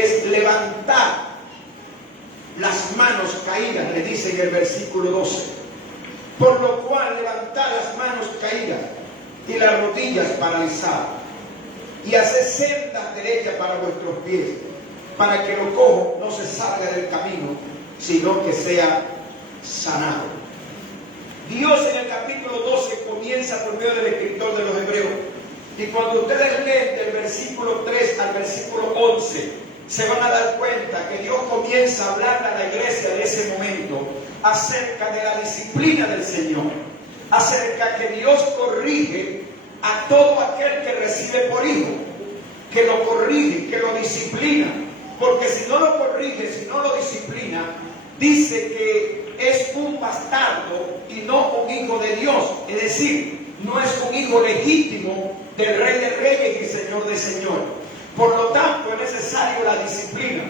es levantar las manos caídas, le dice en el versículo 12. Por lo cual levantad las manos caídas y las rodillas paralizadas, y haced sendas derechas para vuestros pies, para que lo cojo no se salga del camino, sino que sea sanado. Dios en el capítulo 12 comienza por medio del escritor de los Hebreos, y cuando ustedes leen del versículo 3 al versículo 11, se van a dar cuenta que Dios comienza a hablar a la iglesia de ese momento acerca de la disciplina del Señor, acerca que Dios corrige a todo aquel que recibe por hijo, que lo corrige, que lo disciplina, porque si no lo corrige, si no lo disciplina, dice que es un bastardo y no un hijo de Dios, es decir, no es un hijo legítimo del Rey de Reyes y Señor de Señores. Por lo tanto, es necesario la disciplina.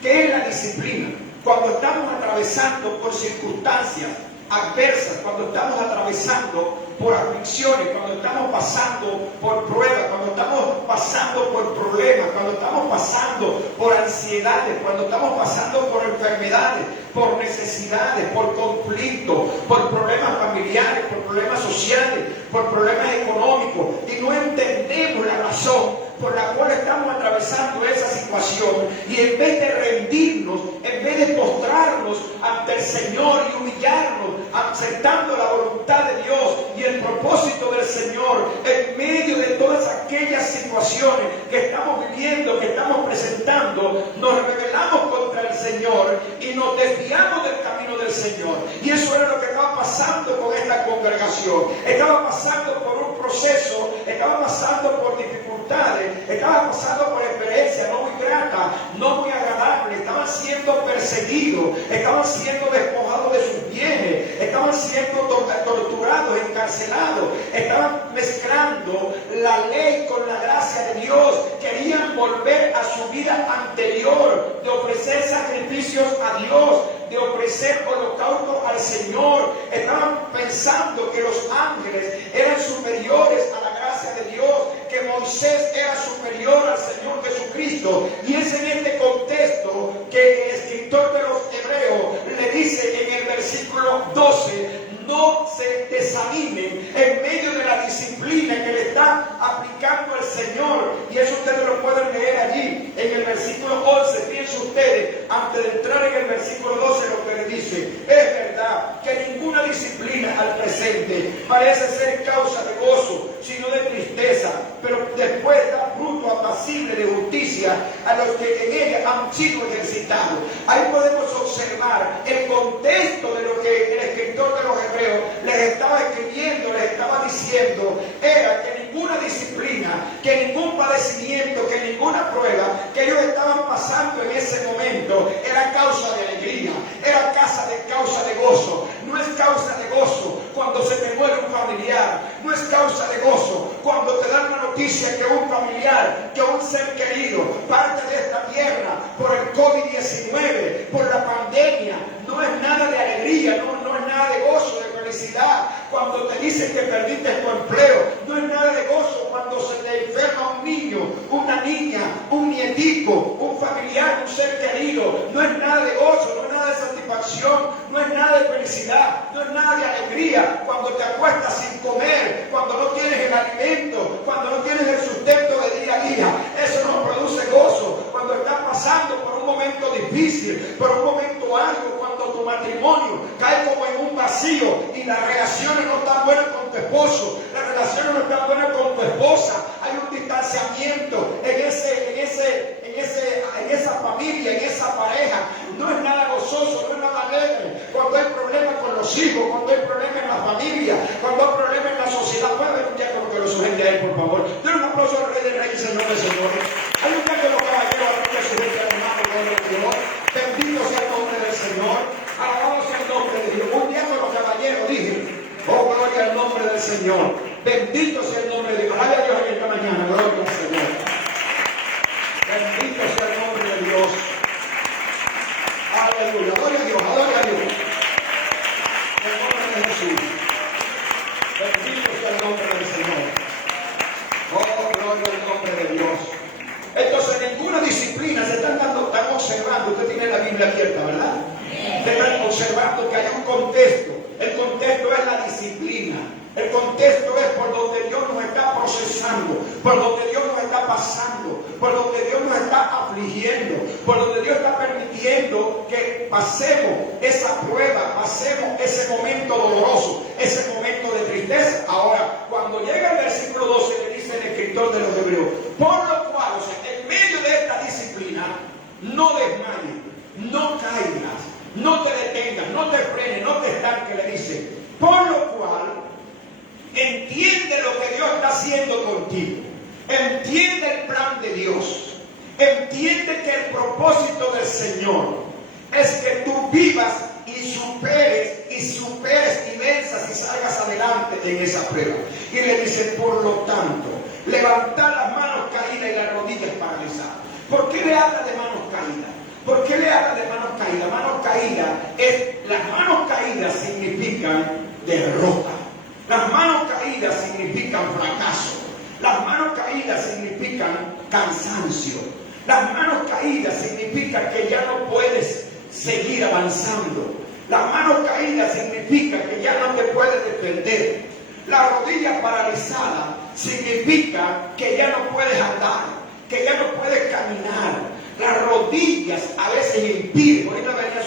¿Qué es la disciplina? Cuando estamos atravesando por circunstancias adversas, cuando estamos atravesando por aflicciones, cuando estamos pasando por pruebas, cuando estamos pasando por problemas, cuando estamos pasando por ansiedades, cuando estamos pasando por enfermedades, por necesidades, por conflictos, por problemas familiares, por problemas sociales, por problemas económicos, y no entendemos la razón por la cual estamos atravesando esa situación, y en vez de rendirnos, en vez de postrarnos ante el Señor y humillarnos, aceptando la voluntad de Dios y el propósito del Señor, en medio de todas aquellas situaciones que estamos viviendo, que estamos presentando, nos rebelamos contra el Señor y nos desviamos del camino del Señor. Y eso era lo que estaba pasando con esta congregación. Estaba pasando por un proceso, estaba pasando por dificultades, estaba pasando por experiencias no muy gratas, no muy agradables, estaban siendo perseguidos, estaban siendo despojados de sus bienes, estaban siendo torturados, encarcelados, estaban mezclando la ley con la gracia de Dios, querían volver a su vida anterior, de ofrecer sacrificios a Dios, de ofrecer holocausto al Señor. Estaban pensando que los ángeles eran superiores a la gracia de Dios, que Moisés era superior al Señor Jesucristo. Y es en este contexto que el escritor de los Hebreos le dice en el versículo 12: no se desanimen en medio de la disciplina que le está aplicando el Señor. Y eso ustedes lo pueden leer allí en el versículo 11. Fíjense ustedes, antes de entrar en el versículo 12, lo que le dice: es verdad que ninguna disciplina al presente parece ser causa de gozo, sino de tristeza, pero después da fruto apacible de justicia a los que en ella han sido ejercitados. Ahí podemos observar el contexto de lo que el escritor de los Hebreos les estaba escribiendo, les estaba diciendo, era que ninguna disciplina, que ningún padecimiento, que ninguna prueba que ellos estaban pasando en ese momento era causa de alegría, era causa de gozo. No es causa de gozo cuando se te muere un familiar, no es causa de gozo cuando te dan la noticia que un familiar, que un ser querido parte de esta tierra por el COVID-19, por la pandemia. No es nada de alegría, no es nada de gozo, de felicidad cuando te dicen que perdiste tu empleo. No es nada de gozo cuando se te enferma un niño, una niña, un nietico, un familiar, un ser querido. No es nada de gozo, no es nada de satisfacción, no es nada de felicidad, no es nada de alegría cuando te acuestas sin comer, cuando no tienes el alimento, cuando no tienes el sustento de día a día. Eso no produce gozo. Cuando estás pasando por un momento difícil, por un momento arduo, cuando tu matrimonio cae como en un vacío y las relaciones no están buenas con tu esposo, las relaciones no están buenas con tu esposa, hay un distanciamiento en esa familia, en esa pareja. No es nada gozoso, no es nada alegre. Cuando hay problemas con los hijos, cuando hay problemas en la familia, cuando hay problemas en la sociedad. Puede haber un diácono que lo sujete a él, por favor. Den un aplauso al Rey de Reyes, Señor de Señores. Hay un diácono caballero que sujete al hermano del Señor. Bendito sea el nombre del Señor. Alabado sea el nombre de Dios. Un diácono caballero, dije: oh, gloria al nombre del Señor. Bendito sea el nombre de Dios. Haya Dios en el Biblia abierta, ¿verdad? Están observando que hay un contexto. El contexto es la disciplina. El contexto es por donde Dios nos está procesando, por donde Dios nos está pasando, por donde Dios nos está afligiendo, por donde Dios está permitiendo que pasemos esa prueba, pasemos ese momento doloroso, ese momento de tristeza. Ahora, cuando llega el versículo 12, le dice el escritor de los Hebreos, por lo cual, o sea, en medio de esta disciplina, no desmayes, no caigas, no te detengas, no te frenes, no te estanques, le dice, por lo cual, entiende lo que Dios está haciendo contigo. Entiende el plan de Dios. Entiende que el propósito del Señor es que tú vivas y superes y venzas y salgas adelante en esa prueba. Y le dice, por lo tanto, levanta las manos caídas y las rodillas paralizadas. ¿Por qué le habla de manos caídas? ¿Por qué le habla de manos caídas? Las manos caídas significan derrota. Las manos caídas significan fracaso. Las manos caídas significan cansancio. Las manos caídas significan que ya no puedes seguir avanzando. Las manos caídas significa que ya no te puedes defender. La rodilla paralizada significa que ya no puedes andar, que ya no puedes caminar. Las rodillas a veces impiden. Ahorita venía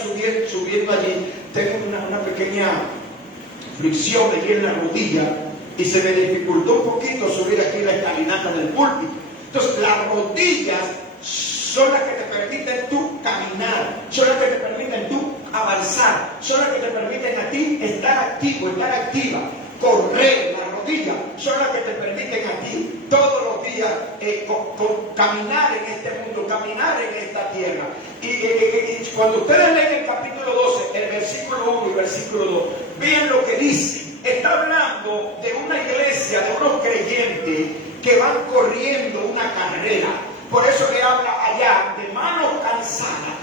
subiendo allí, tengo una pequeña fricción allí en la rodilla y se me dificultó un poquito subir aquí la escalinata del púlpito. Entonces las rodillas son las que te permiten tú caminar, son las que te permiten tú avanzar, son las que te permiten a ti estar activo, estar activa, correr. Las rodillas son las que te permiten a ti todos los días caminar en este mundo, caminar en esta tierra. Y cuando ustedes leen el capítulo 12, el versículo 1 y versículo 2, vean lo que dice. Está hablando de una iglesia, de unos creyentes que van corriendo una carrera. Por eso le habla allá de manos cansadas.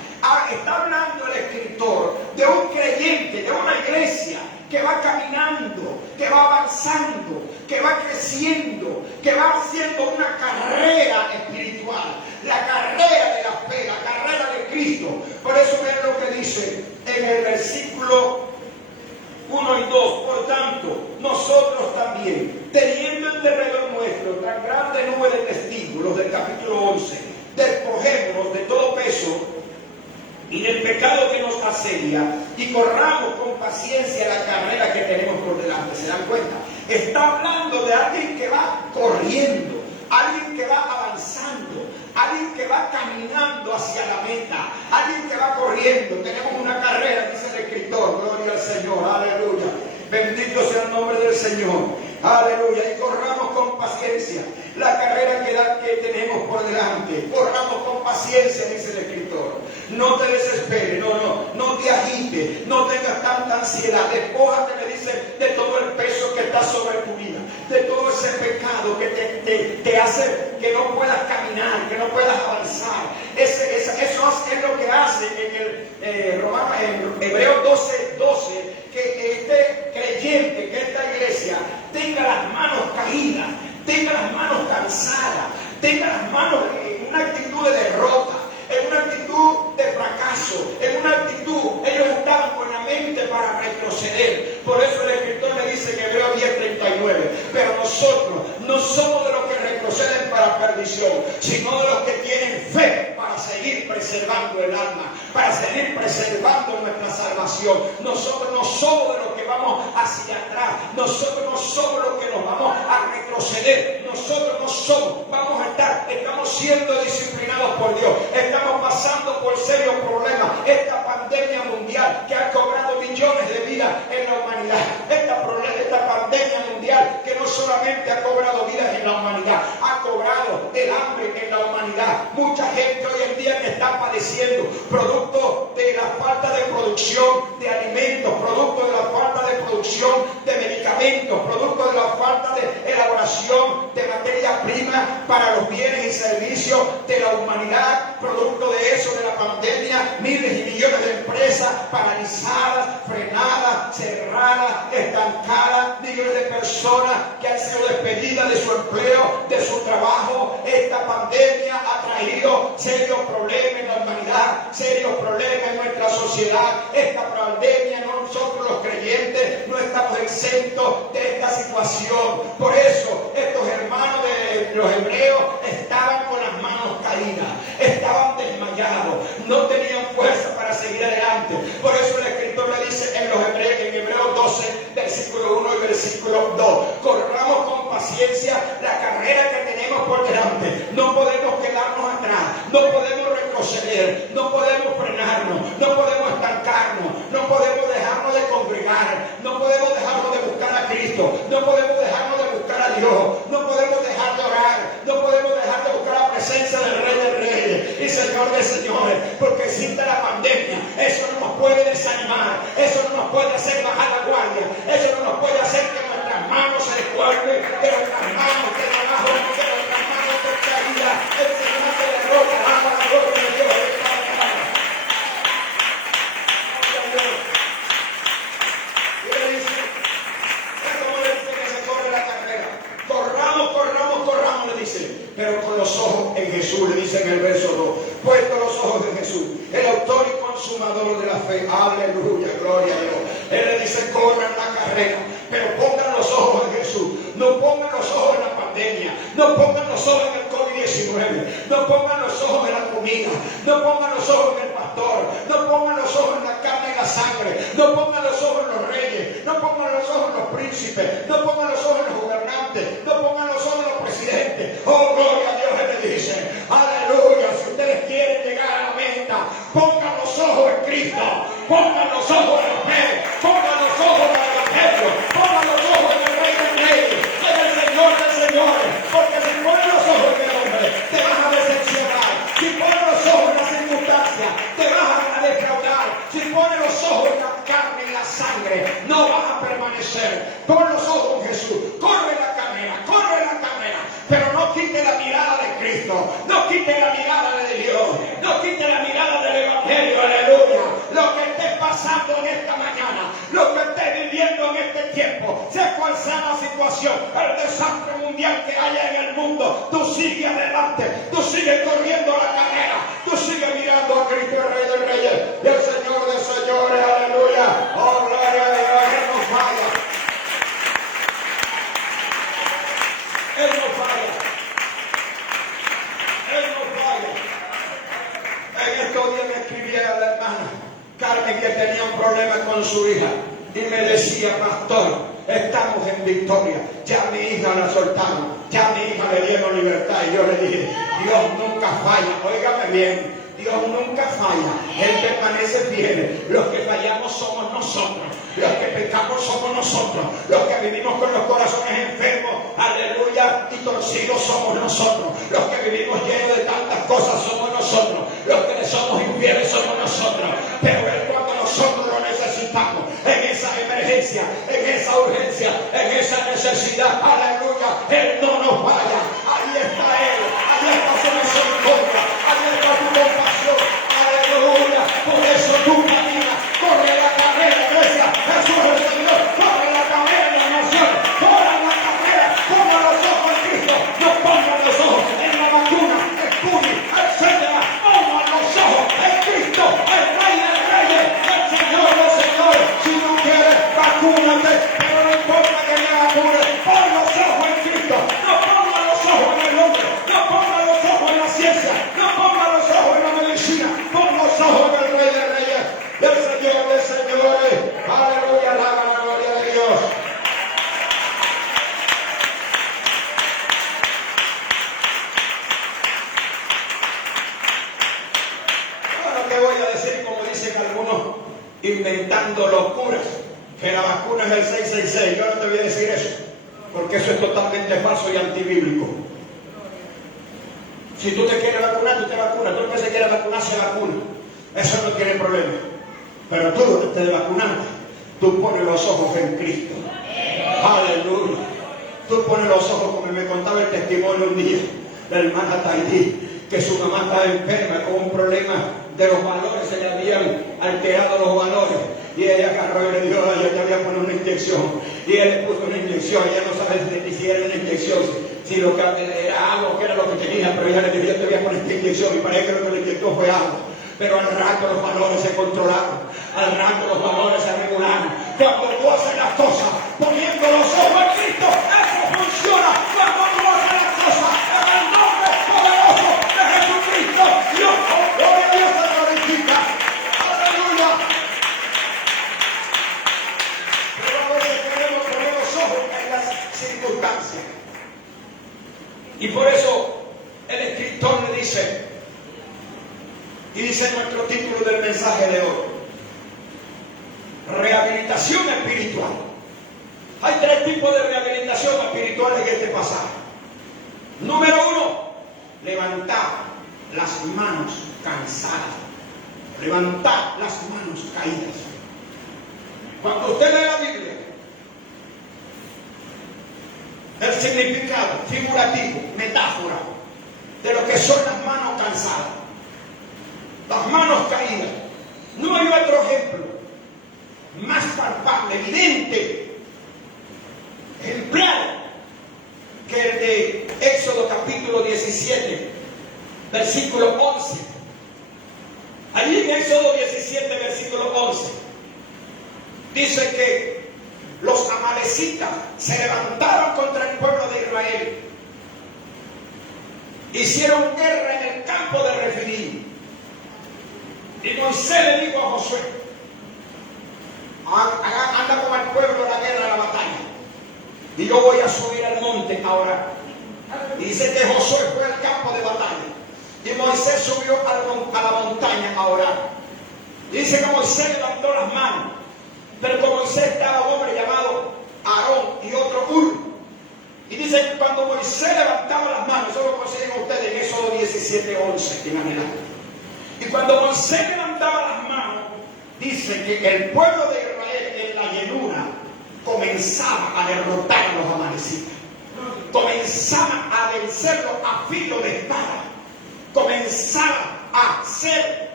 Está hablando el escritor de un creyente, de una iglesia que va caminando, que va avanzando, que va creciendo, que va haciendo una carrera espiritual, la carrera de la fe, la carrera de Cristo. Por eso ven lo que dice en el versículo 1 y 2. Por tanto, nosotros también, teniendo en derredor nuestro tan grande nube de testigos, los del capítulo 11, despojémonos de todo peso y del pecado que nos asedia, y corramos con paciencia la carrera que tenemos por delante. ¿Se dan cuenta? Está hablando de alguien que va corriendo, alguien que va avanzando, alguien que va caminando hacia la meta, alguien que va corriendo. Tenemos una carrera, dice el escritor, gloria al Señor, aleluya. Bendito sea el nombre del Señor, aleluya. Y corramos con paciencia la carrera que tenemos por delante. Corramos con paciencia, dice el escritor. No te desesperes, no te agites, no tengas tanta ansiedad. Despójate, me dice, de todo el peso que está sobre tu vida, de todo ese pecado que te hace que no puedas caminar, que no puedas avanzar. Eso es lo que hace en Hebreos 12, que este creyente, que esta iglesia tenga las manos caídas, tenga las manos cansadas, tenga las manos en una actitud de derrota, en una actitud de fracaso, en una actitud, ellos estaban con la mente para retroceder. Por eso el escritor le dice en Hebreos 10:39, pero nosotros no somos de los que retroceden para perdición, sino de los que tienen fe para seguir preservando el alma, para seguir preservando nuestra salvación. Nosotros no somos de los que vamos hacia atrás, nosotros no somos los que nos vamos a retroceder, nosotros no somos, estamos siendo disciplinados por Dios, estamos pasando por serios problemas. Esta pandemia mundial que ha cobrado millones de vidas en la humanidad, esta pandemia mundial que no solamente ha cobrado vidas en la humanidad, ha cobrado el hambre en la humanidad. Mucha gente hoy en día que está padeciendo producto de la falta de producción de alimentos, producto de la falta de producción de medicamentos, producto de la falta de elaboración de materia prima para los bienes y servicios de la humanidad. Producto de eso, de la pandemia, miles y millones de empresas paralizadas, frenadas, cerradas, estancadas, millones de personas que han sido despedidas de su empleo, de su trabajo. Esta pandemia ha traído serios problemas en la humanidad. enfermedad, serios problemas en nuestra sociedad, esta pandemia, nosotros los creyentes no estamos exentos de esta situación. Por eso estos hermanos de los hebreos estaban con las manos caídas, estaban desmayados, no tenían fuerza para seguir adelante. Por eso el escritor le dice en Hebreos 12, versículo 1 y versículo 2, corramos con paciencia la carrera que tenemos por delante. No podemos quedarnos atrás, no podemos retroceder, no podemos frenarnos, no podemos estancarnos, no podemos dejarnos de congregar, no podemos dejarnos de buscar a Cristo, no podemos dejarnos de buscar a Dios, no podemos dejar de orar, no podemos dejar de buscar la presencia del Rey de Reyes y Señor de Señores, porque existe la pandemia. Eso no nos puede desanimar, eso no nos puede hacer bajar la guardia, eso no nos puede hacer que nuestras manos se descuelguen, que nuestras manos estén abajo, que nuestras manos estén caídas. El Señor te derrota, ama la gloria de Dios. Y le dice, es como le dice que se corre la carrera. Corramos, corramos, corramos, le dice, pero con los ojos en Jesús, le dice en el verso 2, puesto los ojos en Jesús, el autor y consumador de la fe. Aleluya, gloria a Dios. Él le dice, corran la carrera, pero pongan los ojos en Jesús. No pongan los ojos en la pandemia, no pongan los ojos en el COVID-19, no pongan los ojos en la comida, no pongan los ojos en el pastor, no pongan los ojos en la carne y la sangre, no pongan los ojos en los reyes, no pongan los ojos en los príncipes, no pongan los ojos en los gobernantes, no pongan los ojos en los presidentes. Oh, gloria a Dios. Él le dice, aleluya, si ustedes quieren llegar a la meta, pongan los ojos en Cristo, pongan los ojos en la fe, pongan los ojos en el Evangelio, pongan los ojos en el Rey de Reyes, en el Señor de Señores, porque si ponen los ojos en el hombre, te vas a decepcionar. Si pones los ojos en la circunstancia, te vas a defraudar. Si pones los ojos en la carne y la sangre, no vas a permanecer. Pon los ojos en Jesús, corre la carrera, pero no quite la mirada de Cristo, no quite la mirada de Dios, no quite la mirada del Evangelio. Aleluya. Lo que estés pasando en esta mañana, lo que estés viviendo en este tiempo, sea cual sea la situación, el desastre mundial que haya en el mundo, tú sigues adelante, tú sigues corriendo la carrera, tú sigues mirando a Cristo, el Rey de Reyes y el Señor de Señores. Aleluya. Oh, gloria a Dios. Él no falla. Él no falla. Él no falla. En estos días me escribía la hermana Carmen, que tenía un problema con su hija, y me decía, pastor, estamos en victoria, ya mi hija la soltaron, ya mi hija le dieron libertad. Y yo le dije, Dios nunca falla. Óigame bien, Dios nunca falla, Él permanece fiel. Los que fallamos somos nosotros, los que pecamos somos nosotros, los que vivimos con los corazones enfermos, aleluya, y torcidos somos nosotros, los que vivimos llenos de tantas cosas somos nosotros, los que le somos infieles somos nosotros. Pero Él, cuando nosotros lo necesitamos, en esa emergencia, en esa urgencia, en esa necesidad, aleluya, Él no nos falla. Ahí está Él, ahí está su misericordia, ahí está tu compasión. Aleluya. Por eso tú caminas, corre la carrera, iglesia. Jesús es el Señor. Corre la carrera de la nación, corre la carrera, ponga los ojos en Cristo, no pongan los ojos en la vacuna, el Sputnik, etcétera. Pongan los ojos en Cristo, el Rey de Reyes, el Señor de Señores. Si no quieres, vacúnate, pero no importa que me vacunes, pon los ojos en Cristo, no pongan los ojos en el hombre, no pongan los ojos en la ciencia, no pongan los ojos en la medicina, pon los ojos en el Rey de Reyes, del Señor de Señores. Aleluya, alaba la gloria de Dios. Ahora te voy a decir, como dicen algunos, inventando locuras, que la vacuna es el 666. Yo no te voy a decir eso, porque eso es totalmente falso y antibíblico. Si tú te quieres vacunar, tú te vacunas. Tú el que se quiere vacunar, se vacuna. Eso no tiene problema. Pero tú, antes de vacunarte, tú pones los ojos en Cristo. Aleluya. Tú pones los ojos, como me contaba el testimonio un día, la hermana Taidí, que su mamá estaba enferma con un problema de los valores, se le habían alterado los valores. Y ella agarró y le dijo, yo te voy a poner una inyección. Y él le puso una inyección. Ella no sabe si era una inyección, si lo que era agua, que era lo que tenía. Pero ella le dijo, yo te voy a poner esta inyección. Y parece que lo que le inyectó fue agua. pero al rato los valores se controlaron, al rato los valores se regularon. Cuando tú haces las cosas poniendo los ojos en Cristo, eso funciona. Cuando tú haces las cosas en el nombre poderoso de Jesucristo, Dios, gloria a Dios, se glorifica. Aleluya. Pero a veces queremos poner los ojos en las circunstancias. Y por eso el escritor le dice, y dice nuestro título del mensaje de hoy, rehabilitación espiritual. Hay tres tipos de rehabilitación espiritual en este pasaje. Número uno, levantar las manos cansadas, levantar las manos caídas. Cuando usted lee la Biblia, el significado figurativo, metáfora de lo que son las manos cansadas, las manos caídas. No hay otro ejemplo más palpable, evidente, ejemplar que el de Éxodo capítulo 17, versículo 11. Allí en Éxodo 17, versículo 11, dice que los amalecitas se levantaron contra el pueblo de Israel. Hicieron guerra en el campo de Refidim. Y Moisés le dijo a Josué, anda con el pueblo a la guerra, a la batalla, y yo voy a subir al monte ahora. Y dice que Josué fue al campo de batalla y Moisés subió a la montaña a orar. Y dice que Moisés levantó las manos, pero con Moisés estaba un hombre llamado Aarón y otro Hur. Y dice que cuando Moisés levantaba las manos, eso lo consiguen ustedes en Éxodo 17, 11 en adelante. Y cuando Moisés levantaba las manos, dice que el pueblo de Israel en la llanura comenzaba a derrotar a los amalecitas. Comenzaba a vencerlos a filo de espada. Comenzaba a ser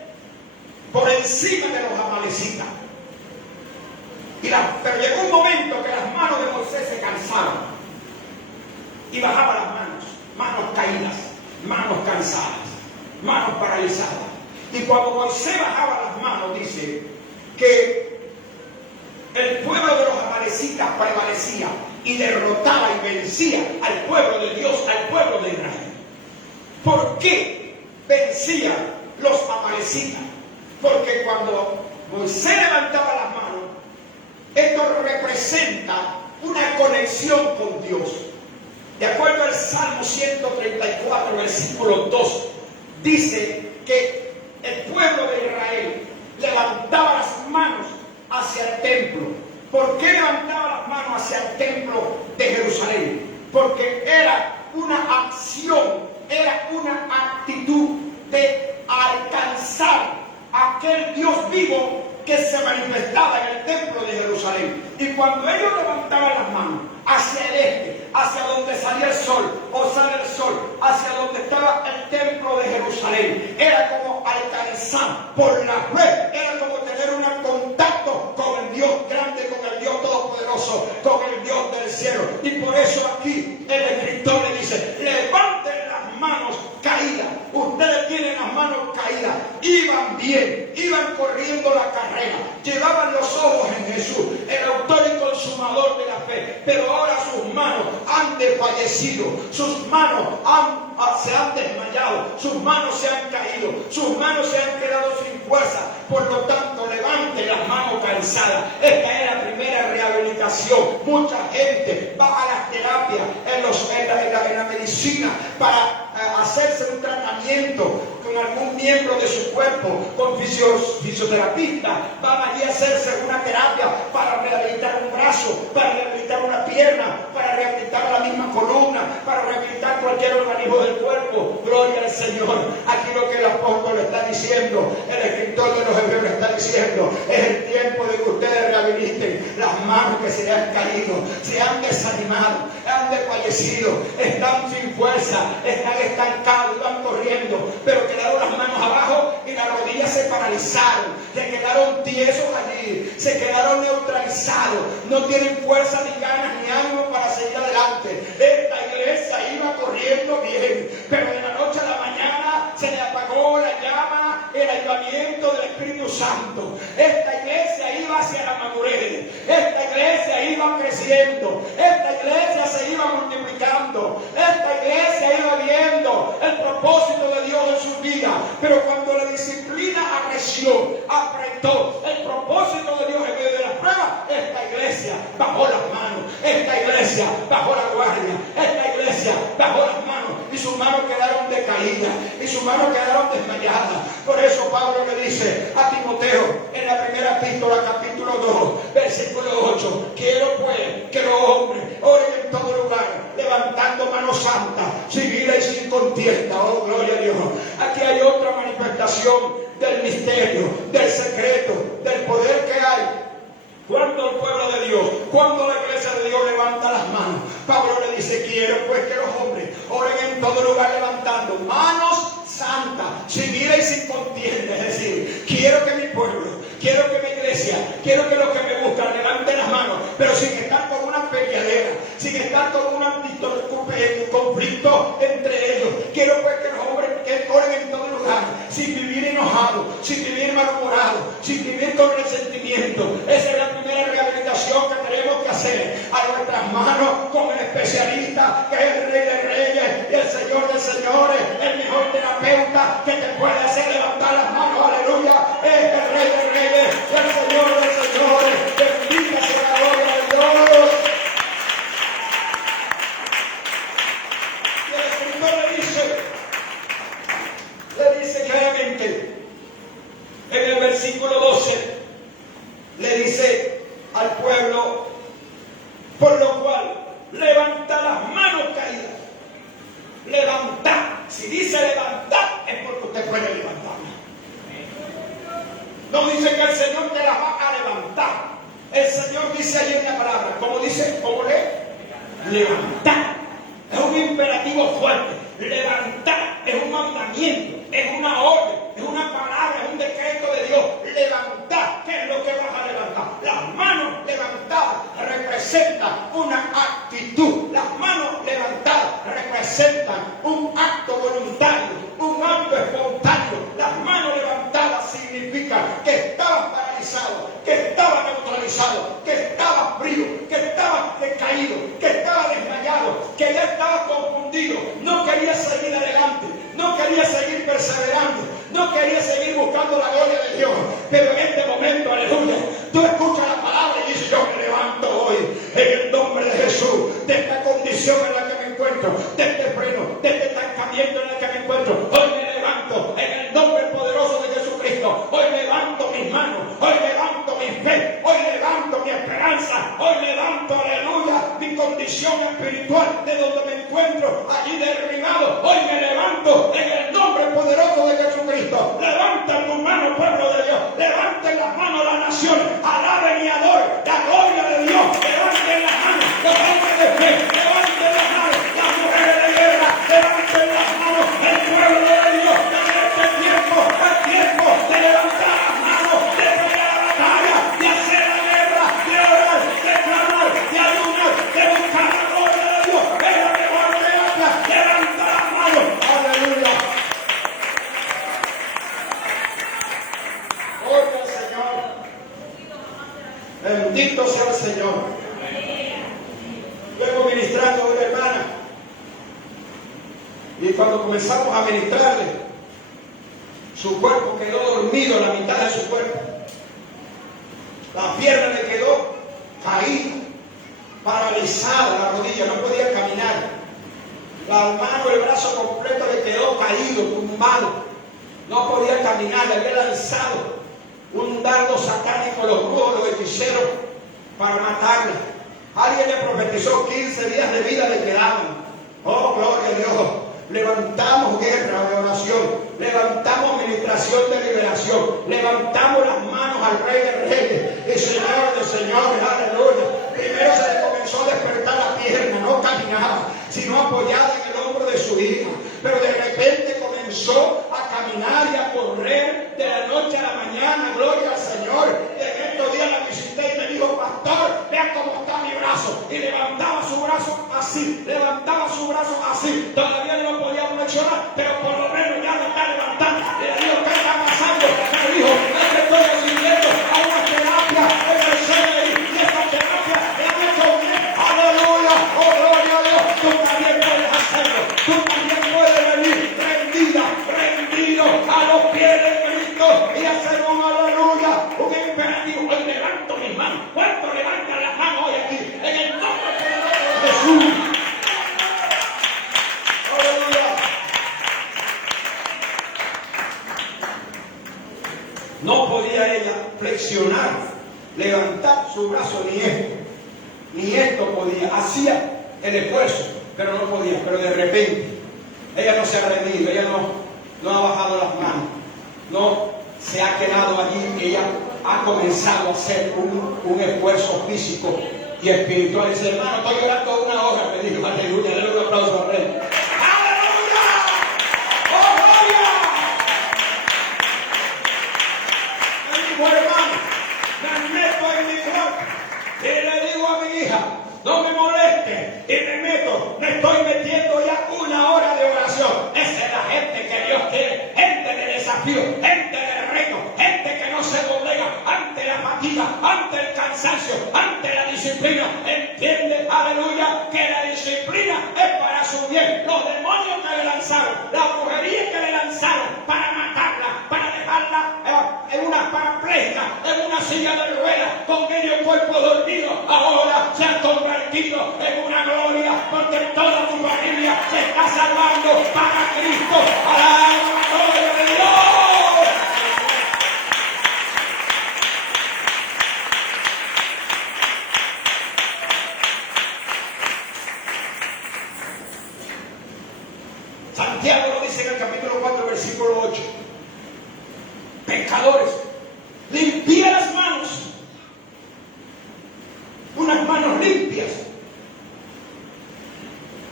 por encima de los amalecitas. Pero llegó un momento que las manos de Moisés se cansaron y bajaba las manos, manos caídas, manos cansadas, manos paralizadas. Y cuando Moisés bajaba las manos, dice que el pueblo de los amalecitas prevalecía y derrotaba y vencía al pueblo de Dios, al pueblo de Israel. ¿Por qué vencían los amalecitas? Porque cuando Moisés levantaba las manos, esto representa una conexión con Dios. De acuerdo al Salmo 134, versículo 2, dice que el pueblo de Israel levantaba las manos hacia el templo. ¿Por qué levantaba las manos hacia el templo de Jerusalén? Porque era una acción, era una actitud de alcanzar a aquel Dios vivo que se manifestaba en el templo de Jerusalén. Y cuando ellos levantaban las manos hacia el este, hacia donde salía el sol, o sale el sol, hacia donde estaba el templo de Jerusalén, era como alcanzar por la fe, era como tener un contacto con el Dios grande, con el Dios todopoderoso, con el Dios del cielo. Y por eso aquí el escritor le dice, levanten las manos caídas. Ustedes tienen las manos caídas, iban bien, iban corriendo la carrera, llevaban los ojos en Jesús, el autor y consumador de la fe, pero ahora sus manos han desfallecido, sus manos se han desmayado, sus manos se han caído, sus manos se han quedado sin fuerza. Por lo tanto, levante las manos cansadas. Esta es la primera rehabilitación. Mucha gente va a las terapias, en la medicina, para hacerse un tratamiento con algún miembro de su cuerpo, con fisioterapistas, van allí a hacerse una terapia para rehabilitar un brazo, para rehabilitar una pierna, para rehabilitar la misma columna, para rehabilitar cualquier organismo del cuerpo. Gloria al Señor. Aquí lo que el apóstol está diciendo, el escritor de los Hebreos está diciendo, es el tiempo de que ustedes rehabiliten las manos que se han caído, se han desanimado, han desfallecido, están sin fuerza, están estancados, van corriendo, pero quedaron las manos abajo y las rodillas se paralizaron, se quedaron tiesos allí, se quedaron neutralizados, no tienen fuerza ni ganas ni ánimo para seguir adelante. Esta iglesia iba corriendo bien, pero de la noche a la mañana se le apagó la llama en la avivamiento del Espíritu Santo. Esta iglesia iba hacia la madurez. Esta iglesia iba creciendo. Esta iglesia se iba multiplicando. Esta iglesia iba viendo el propósito de Dios en sus vidas. Pero cuando la disciplina arreció, apretó el propósito de Dios en medio de las pruebas, esta iglesia bajó las manos. Esta iglesia bajó la guardia. Esta iglesia bajó las manos. Y sus manos quedaron decaídas. Y sus manos quedaron desmayadas. Por eso Pablo le dice a Timoteo en la primera epístola, capítulo 2, versículo 8: quiero pues que los hombres oren en todo lugar, levantando mano santa, sin ira y sin contienda. Oh, gloria a Dios. Aquí hay otra manifestación del misterio, del secreto, del poder que hay. Cuando el pueblo de Dios, cuando la iglesia de Dios levanta las manos, Pablo le dice: quiero pues que los hombres oren en todo lugar levantando manos santas, sin ira y sin contienda. Es decir, quiero que mi pueblo, quiero que mi iglesia, quiero que los que me buscan levanten las manos, pero sin estar con una peleadera, sin estar con un conflicto entre ellos. Quiero pues que los hombres que oren en todo lugar, sin vivir enojados, sin vivir malhumorados, sin vivir con resentimiento. Esa es la primera rehabilitación que tenemos que hacer a nuestras manos con el especialista que es el Rey de Reyes y el Señor de Señores, el mejor terapeuta que te puede hacer levantar las manos. Aleluya, es el Rey de Reyes y el Señor de Señores. Bendita sea la gloria de Dios. Y el Escritor le dice claramente en el versículo 12, le dice al pueblo: por lo cual levanta las manos caídas. Levantad. Si dice levantad, es porque usted puede levantarla. No dice que el Señor te las va a levantar. El Señor dice ahí en la palabra, como dice, ¿cómo lee? Levantar. Es un imperativo fuerte. Levantar es un mandamiento, es una orden, es una palabra, es un decreto de Dios. Levantar, ¿qué es lo que vas a levantar? Las manos levantadas representan una actitud. Las manos levantadas representan un acto voluntario, un acto espontáneo. Las manos levantadas significa que estabas paralizado, que estabas neutralizado, que estabas frío, que estabas decaído, que estabas desmayado, que ya estabas confundido, no querías seguir adelante, no querías seguir perseverando, no querías seguir buscando la gloria de Dios. Pero en este momento, aleluya, tú escuchas la palabra y dices: yo me levanto hoy en el nombre de Jesús de esta condición en la que me encuentro, de este freno, de este estancamiento en el que me encuentro. Hoy me levanto en el nombre poderoso de Jesucristo. Hoy levanto mis manos, hoy levanto mi fe, hoy levanto mi esperanza, hoy levanto, aleluya, mi condición espiritual de donde me encuentro, allí derribado. Hoy me levanto en el nombre poderoso de Jesucristo. Levanten tus manos, pueblo de Dios. Levanten las manos las naciones. Alaben y adoren la gloria de Dios. Levanten las manos los hombres de fe. Levanten las manos las mujeres de guerra. Levanten las manos el pueblo de Dios. En este tiempo es tiempo de levantar las manos, de pelear la batalla, de hacer la guerra, de orar, de clamar, de ayunar, de buscar la gloria de Dios. Es la mejor guerra. Levanta las manos. Aleluya. Gloria al Señor. Bendito sea el Señor. Luego ministrando a una hermana, y cuando comenzamos a ministrarle, su cuerpo quedó dormido, la mitad de su cuerpo, la pierna le quedó caída, paralizada, la rodilla, no podía caminar, la mano, el brazo completo le quedó caído, tumbado, no podía caminar. Le había lanzado un dardo satánico, los brujos, los hechiceros, para matarla. Alguien le profetizó 15 días de vida le quedaban. Oh, gloria a Dios. Levantamos guerra de oración, levantamos administración de liberación, levantamos las manos al Rey de Reyes y Señor de Señores. Aleluya. Primero se le comenzó a despertar la pierna, no caminaba, sino apoyada en el hombro de su hija. Pero de repente comenzó a caminar y a correr de la noche a la mañana. Gloria al Señor. En estos días la visité y me dijo: pastor, vea cómo está mi brazo. Y levantaba su brazo así, levantaba su brazo así. Todavía no podía flexionar, pero por lo menos ya lo está levantando. Y le digo: ¿qué está pasando? grito y hacer un aleluya, un imperativo. Hoy levanto mis manos. ¿Cuántos levantan las manos hoy aquí? En el nombre de Jesús. Aleluya. No podía ella flexionar, levantar su brazo, ni esto podía. Hacía el esfuerzo, pero no podía. Pero de repente, ella no se ha rendido, ella no ha bajado las manos, no se ha quedado allí. Ella ha comenzado a hacer un esfuerzo físico y espiritual. Dice, hermano, estoy llorando 1 hora. Me dijo, aleluya, dale un aplauso al Rey. Hermano, me meto en mi cuarto y le digo a mi hija, no me moleste, y me estoy metiendo ya 1 hora de oración. Esa es la gente que Dios quiere, gente de desafío, gente de reto, gente que no se doblega ante la fatiga, ante el cansancio, ante la disciplina. Entiende, aleluya, que la disciplina es para su bien. Los demonios que le lanzaron, la brujería que le lanzaron para matarla, para dejarla en una parapléjica, en una silla de ruedas, con medio cuerpo dormido, ahora se ha convertido en una gloria, porque toda tu familia se está salvando para Cristo. ¡Alaba la gloria de Dios! Santiago lo dice en el capítulo 4, versículo 8. Pecadores, limpiad las manos, unas manos limpias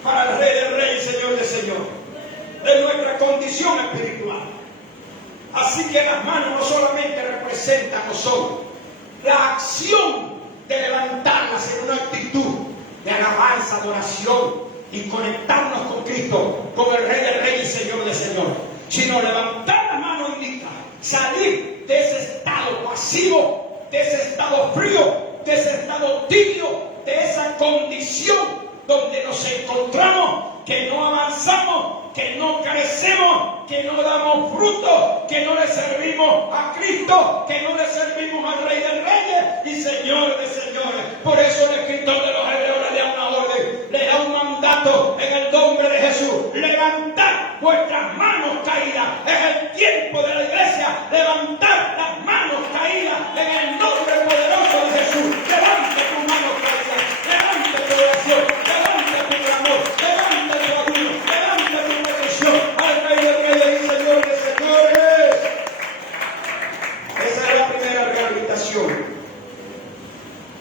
para el Rey del Rey y Señor del Señor, de nuestra condición espiritual. Así que las manos no solamente representan o son la acción de levantarlas en una actitud de alabanza, de oración y conectarnos con Cristo, con el Rey del Rey y Señor del Señor, sino levantar las manos indica salir de ese estado pasivo, de ese estado frío, de ese estado tibio, de esa condición donde nos encontramos, que no avanzamos, que no crecemos, que no damos fruto, que no le servimos a Cristo, que no le servimos al Rey de Reyes y Señor de Señores. Por eso el escritor de los Hebreos le da una orden, le da un mandato en el nombre de Jesús: levantad vuestras manos caídas. Es el tiempo de la iglesia, levantar las manos caídas en el nombre poderoso de Jesús. Levante tus manos caídas, levante tu oración, levante tu clamor, levante tu ayuno, levante tu petición al Rey de Reyes y Señor de Señores. Esa es la primera rehabilitación.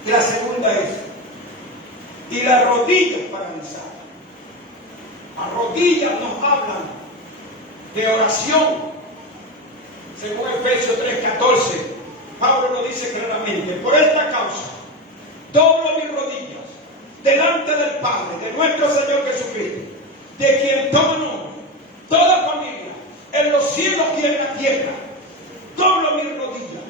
Y la segunda es, y las rodillas paralizadas. Las rodillas nos hablan de oración. Según Efesios 3:14, Pablo lo dice claramente: por esta causa doblo mis rodillas delante del Padre, de nuestro Señor Jesucristo, de quien toma nombre toda familia en los cielos y en la tierra. Doblo mis rodillas.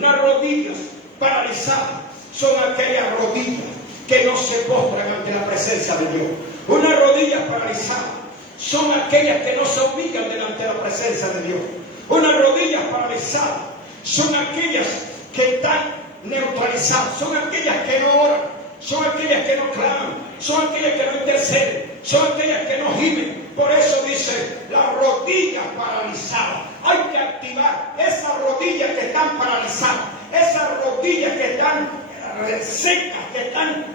Las rodillas paralizadas son aquellas rodillas que no se postran ante la presencia de Dios. Unas rodillas paralizadas son aquellas que no se humillan delante de la presencia de Dios. Unas rodillas paralizadas son aquellas que están neutralizadas, son aquellas que no oran, son aquellas que no claman, son aquellas que no interceden, son aquellas que no gimen. Por eso dice, las rodillas paralizadas. Hay que activar esas rodillas que están paralizadas, esas rodillas que están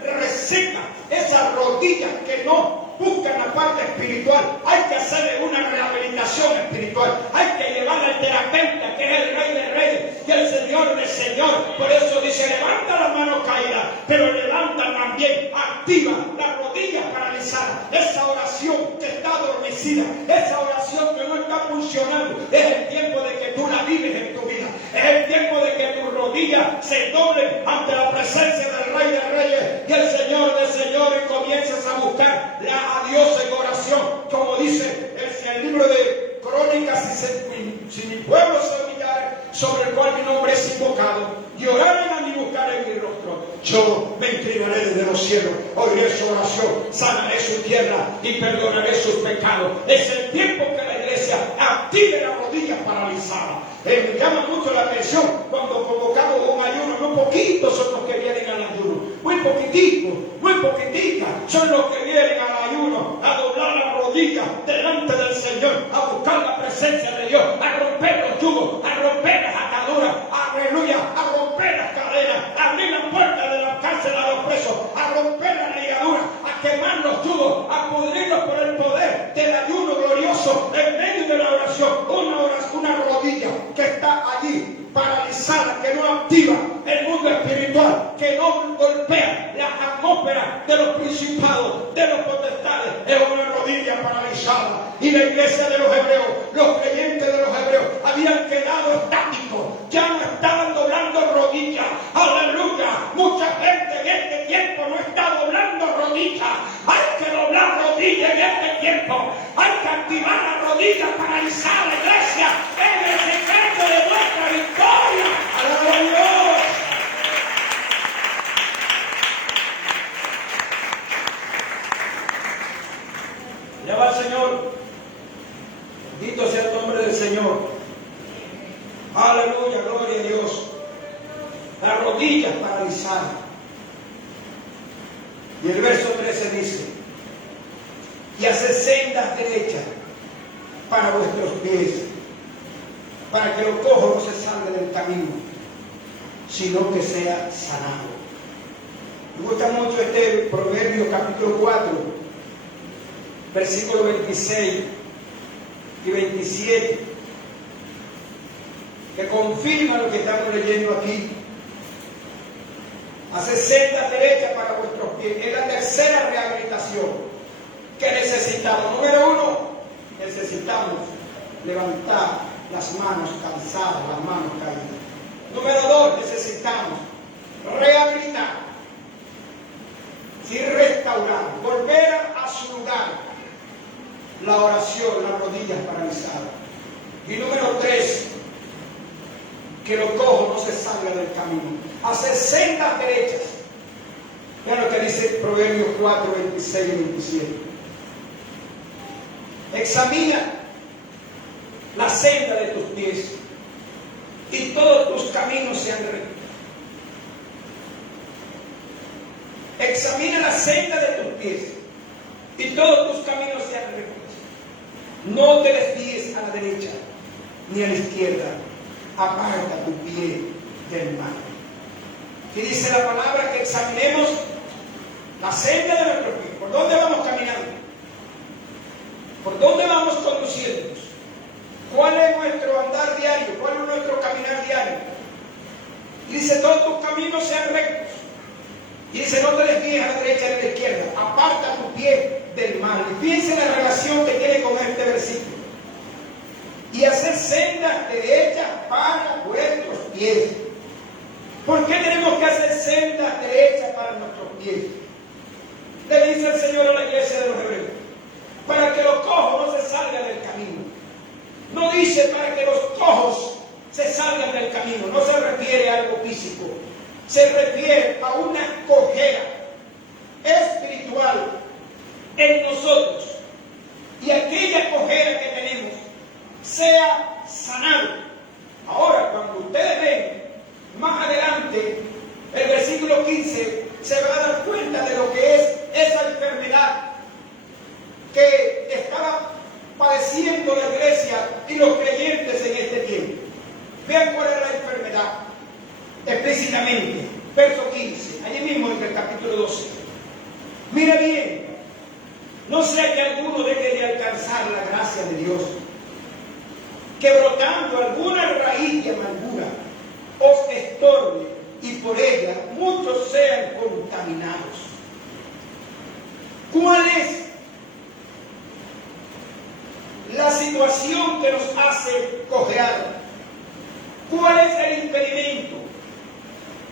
resecas, esas rodillas que no buscan la parte espiritual. Hay que hacerle una rehabilitación espiritual. Hay que llevar al terapeuta, que es el Rey de Reyes y el Señor del Señor. Por eso dice, levanta las manos caídas, pero levanta también, activa las rodillas paralizadas. Esa oración que está adormecida, esa oración que no está funcionando, es el tiempo de que tú la vives en tu vida. Es el tiempo de que tus rodillas se doblen ante la presencia del Rey de Reyes y el Señor del Señor, y comiences a buscar a Dios en oración, como dice el libro de Crónicas: si mi pueblo se humillare, sobre el cual mi nombre es invocado, y oraren a mí, buscaré mi rostro, yo me inclinaré desde los cielos, oiré su oración, sanaré su tierra y perdonaré sus pecados. Es el tiempo que la iglesia iglesia active las rodillas paralizadas. Me llama mucho la atención cuando convocamos un ayuno. Muy poquitos son los que vienen al ayuno. Muy poquititos, muy poquiticas son los que vienen al ayuno a doblar las rodillas delante del Señor, a buscar la presencia de Dios, a romper los yugos, a romper las ataduras, aleluya, a romper las cadenas, a abrir la puerta de la cárcel a los presos, a romper la ligadura, a quemar los yugos, a pudrirlos por el poder del ayuno glorioso en medio de la oración. Una rodilla que está allí paralizada, que no activa el mundo espiritual, que no golpea las atmósferas de los principados, de los potestades, es una rodilla paralizada. Y la iglesia de los hebreos, los creyentes de los hebreos, habían quedado estáticos, ya no estaban doblando rodillas. Aleluya, mucha gente en este tiempo no está doblando rodillas. Hay que doblar rodillas en este tiempo, hay que activar la rodilla paralizada, iglesia, es el secreto de nuestra victoria. ¡Alaba a Dios! Alaba al Señor. Bendito sea el nombre del Señor. Aleluya, gloria a Dios. Las rodillas paralizadas. Y el verso 13 dice: y hacer sendas derechas para vuestros pies, para que los cojos no se salgan del camino, sino que sea sanado. Me gusta mucho este Proverbio capítulo 4, versículos 26 y 27, que confirma lo que estamos leyendo aquí. Hacer sendas derechas para vuestros pies. Es la tercera rehabilitación que necesitamos. Número 1, necesitamos levantar las manos cansadas, las manos caídas. Número 2, necesitamos rehabilitar y restaurar, volver a su lugar la oración, las rodillas paralizadas. Y número 3, que los cojos no se salgan del camino. Hacer sendas derechas. Vean lo que dice Proverbios 4, 26 y 27. Examina la senda de tus pies y todos tus caminos sean rectos. Examina la senda de tus pies y todos tus caminos sean rectos. No te desvíes a la derecha ni a la izquierda. Aparta tu pie del mal. Que dice la palabra que examinemos la senda de nuestros pies. ¿Por dónde vamos caminando? ¿Por dónde vamos conduciéndonos? ¿Cuál es nuestro andar diario? ¿Cuál es nuestro caminar diario? Y dice, todos tus caminos sean rectos. Y dice, no te desvíes a la derecha ni a la izquierda. Aparta tu pie del mal. Y fíjense la relación que tiene con este versículo. Y hacer sendas derechas para vuestros pies. ¿Por qué tenemos que hacer sendas derechas para nuestros pies? Le dice el Señor a la iglesia de los hebreos: para que los cojos no se salgan del camino. No dice para que los cojos se salgan del camino. No se refiere a algo físico. Se refiere a una cojera espiritual en nosotros. Y aquella cojera que tenemos sea sanada. Ahora, cuando ustedes ven más adelante el versículo 15, se va a dar cuenta de lo que es esa enfermedad que estaba padeciendo la iglesia y los creyentes en este tiempo. Vean cuál es la enfermedad explícitamente. Verso 15, allí mismo en el capítulo 12. Mira bien, no sea que alguno deje de alcanzar la gracia de Dios, que brotando alguna raíz de amargura os estorbe y por ella muchos sean contaminados. ¿Cuál es la situación que nos hace cojear? ¿Cuál es el impedimento?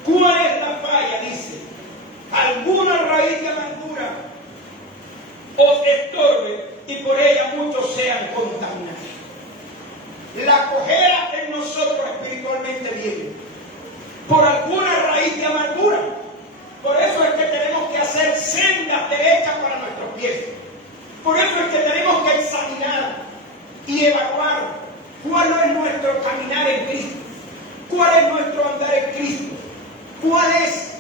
¿Cuál es la falla? Dice, alguna raíz de amargura os estorbe y por ella muchos sean contaminados. La cojera en nosotros espiritualmente viene por alguna raíz de amargura. Por eso es que tenemos que hacer sendas derechas para nuestros pies. Por eso es que tenemos que examinar y evaluar ¿Cuál es nuestro andar en Cristo? ¿Cuál es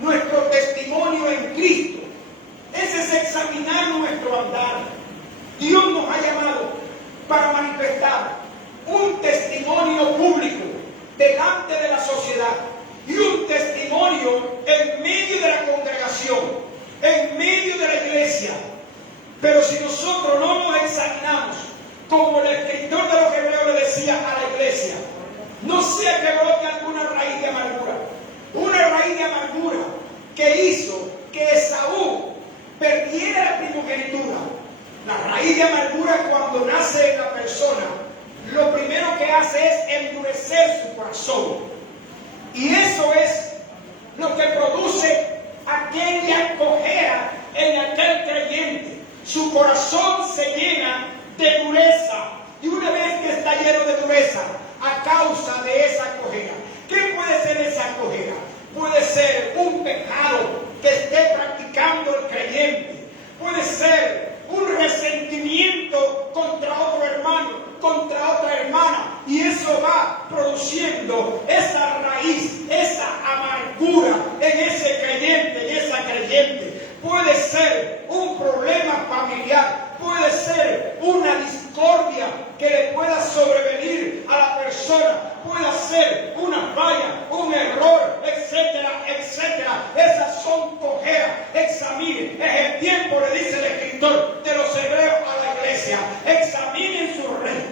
nuestro testimonio en Cristo? Ese es examinar nuestro andar. Dios nos ha llamado para manifestar un testimonio público delante de la sociedad y un testimonio en medio de la congregación, en medio de la iglesia. Pero si nosotros no nos examinamos, como el escritor de los Hebreos le decía a la iglesia, no sea que brote alguna raíz de amargura, una raíz de amargura que hizo que Esaú perdiera la primogenitura. La raíz de amargura, cuando nace en la persona, lo primero que hace es endurecer su corazón. Y eso es lo que produce aquella cojera en aquel creyente. Su corazón se llena de dureza. Y una vez que está lleno de dureza, a causa de esa cojera. ¿Qué puede ser esa cojera? Puede ser un pecado que esté practicando el creyente. Puede ser un resentimiento contra otro hermano, contra otra hermana. Y eso va produciendo esa raíz, esa amargura en ese creyente, en esa creyente. Puede ser un problema familiar. Puede ser una discordia que le pueda sobrevenir a la persona. Puede ser una falla, un error, etcétera, etcétera. Esas son cojeras. Examinen. Es el tiempo, le dice el escritor de los Hebreos a la iglesia. Examinen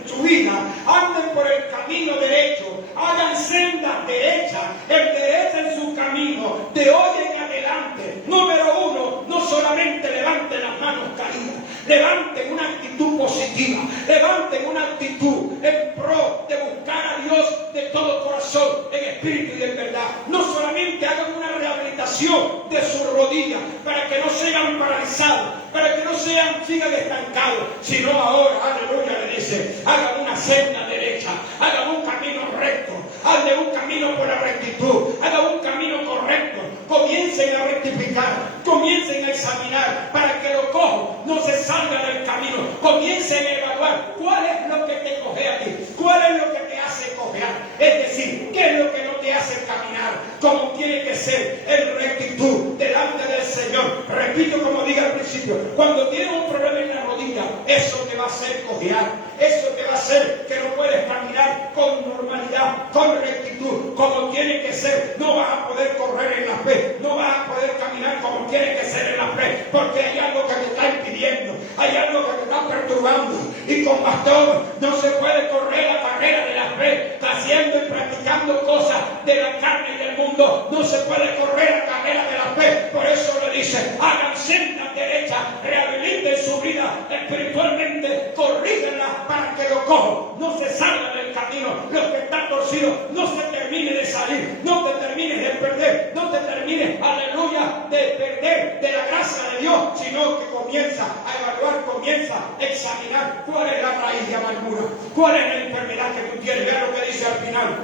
su vida. Anden por el camino derecho. Hagan sendas derechas. Enderecen su camino. De hoy en adelante. Número 1. No solamente levanten las manos caídas. Levanten una actitud positiva. Levanten una actitud en pro de buscar a Dios de todo corazón, en espíritu y en verdad. No solamente hagan una rehabilitación de sus rodillas para que no sean paralizados, para que no sigan estancados, sino ahora, aleluya, le dice, hagan una senda derecha, hagan un camino recto, hagan un camino por la rectitud, hagan un camino correcto. Comiencen a rectificar, comiencen a examinar para que lo cojo no se salga del camino. Comiencen a evaluar cuál es lo que te coge a ti, cuál es lo que te hace cojear. Es decir, qué es lo que no te hace caminar como tiene que ser en rectitud delante del Señor. Repito como dije al principio, cuando tienes un problema en la rodilla, eso te va a hacer cojear, eso te va a hacer que no puedes caminar con normalidad, con rectitud, como tiene que ser. No vas a poder correr en la fe, no vas a poder caminar como tiene que ser en la fe, porque hay algo que te está impidiendo, hay algo que te está perturbando. Y con bastón no se puede correr la carrera de la fe, haciendo y practicando cosas de la carne y del mundo. No se puede correr la carrera de la fe. Por eso le dice, hagan sendas derechas, rehabiliten su vida espiritualmente, corrígenla para que lo cojo no se salga del camino, los que están torcidos no se termine de salir, no te termines de perder, no te termines, aleluya, de perder de la gracia de Dios, sino que comienza a evaluar, comienza a examinar cuál es la raíz de amargura, cuál es la enfermedad que tú tienes. Vean lo que dice al final.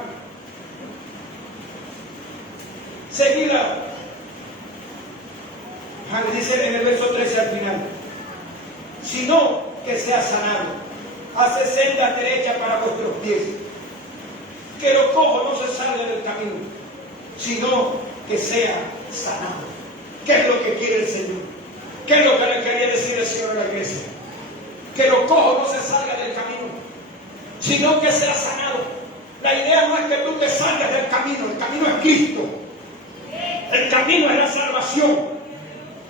Seguida, dice en el verso 13 al final, sino que sea sanado. Hace sendas derechas para vuestros pies. Que lo cojo no se salga del camino, sino que sea sanado. ¿Qué es lo que quiere el Señor? ¿Qué es lo que le quería decir el Señor a la iglesia? Que lo cojo no se salga del camino, sino que sea sanado. La idea no es que tú te salgas del camino. El camino es Cristo. El camino es la salvación.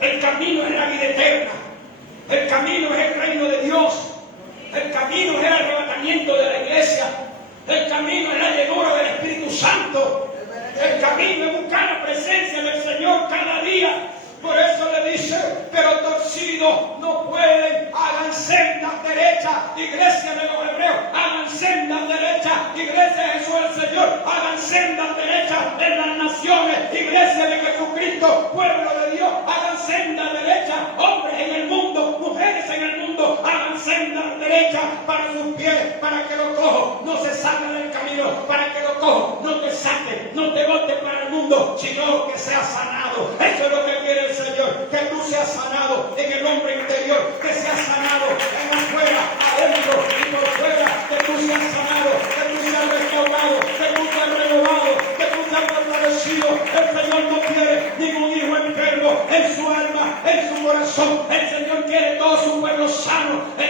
El camino es la vida eterna. El camino es el reino de Dios. El camino es el arrebatamiento de la iglesia. El camino es la llenura del Espíritu Santo. El camino es buscar la presencia del Señor cada día. Por eso le dice, pero torcidos no pueden. Hagan sendas derechas, iglesia de los Hebreos. Hagan sendas derechas, iglesia de Jesús el Señor. Hagan sendas derechas en las naciones, iglesia de Jesucristo, pueblo de Dios. Hagan sendas derechas, hombres en el mundo, mujeres en el mundo. Hagan sendas derechas para sus pies, para que lo cojo no se salga del camino, para que lo cojo no te saque, no te bote para el mundo, sino que sea sanado. Eso es lo que quiere el Señor, que tú seas sanado en el hombre interior, que seas sanado en afuera, adentro y por fuera, que tú seas sanado, que tú seas restaurado, que tú seas renovado.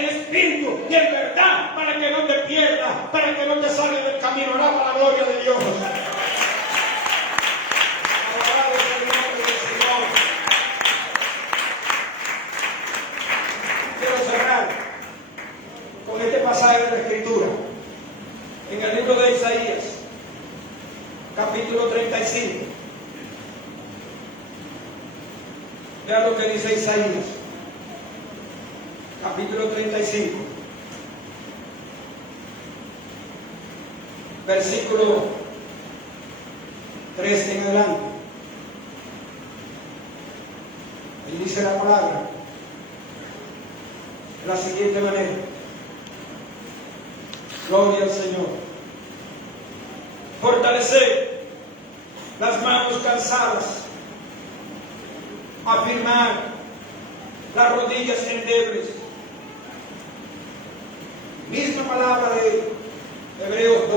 en espíritu y en verdad, para que no te pierdas, para que no te salgas del camino. Orá para la gloria de Dios. Alabado sea el nombre del Señor. Quiero cerrar con este pasaje de la Escritura en el libro de Isaías, capítulo 35. Vean lo que dice Isaías, capítulo 35, versículo 3 en adelante. Ahí dice la palabra de la siguiente manera: gloria al Señor. Fortalecer las manos cansadas, afirmar las rodillas endebles. Misma palabra de Hebreos